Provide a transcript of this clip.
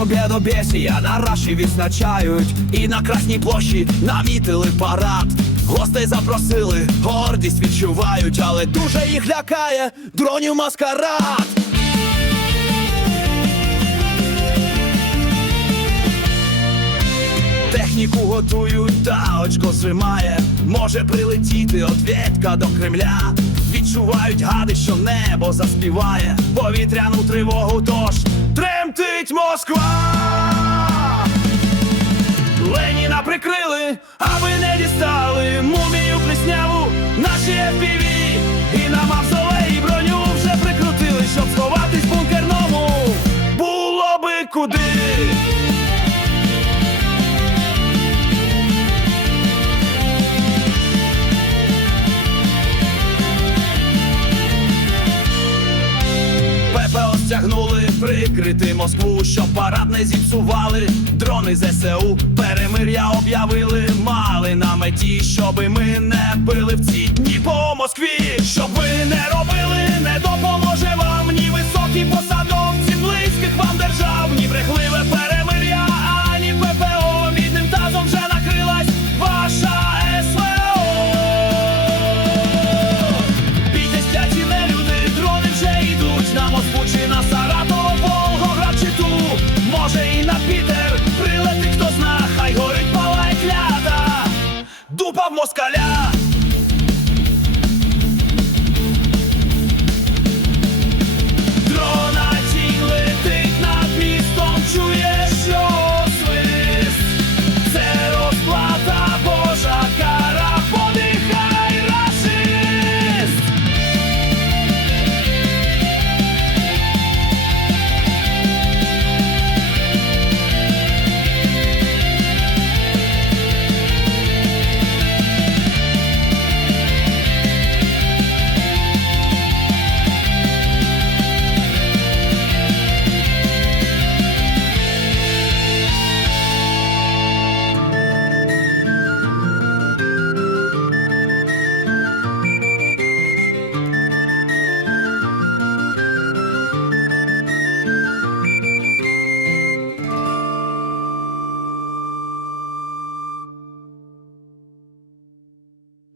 Святодобєсія на раші відзначають, і на Красній площі намітили парад. Гостей запросили, гордість відчувають, але дуже їх лякає дронів маскарад. Техніку готують, та очко зжимає. Може прилетіти отвєтка до Кремля. Відчувають гади, що небо заспіває. Повітряну тривогу, тож прикрили, аби не дістали мумію плесняву, наші FPV І на мавзолеї броню вже прикрутили, щоб сховатись в бункерному. Було би куди. ППО стягнули Відкрити Москву, щоб парад не зіпсували, дрони ЗСУ, перемир'я об'явили, мали на меті, щоби ми не били в ці дні по Москві, щоб ви не робили, не допоможе вам, ні високі посадовці, близьких вам держав, ні брехливе перемир'я, ані ППО мідним тазом вже накрилась ваша СВО. Бійтеся не люди, дрони вже йдуть, на Москву чи на Сара. somos.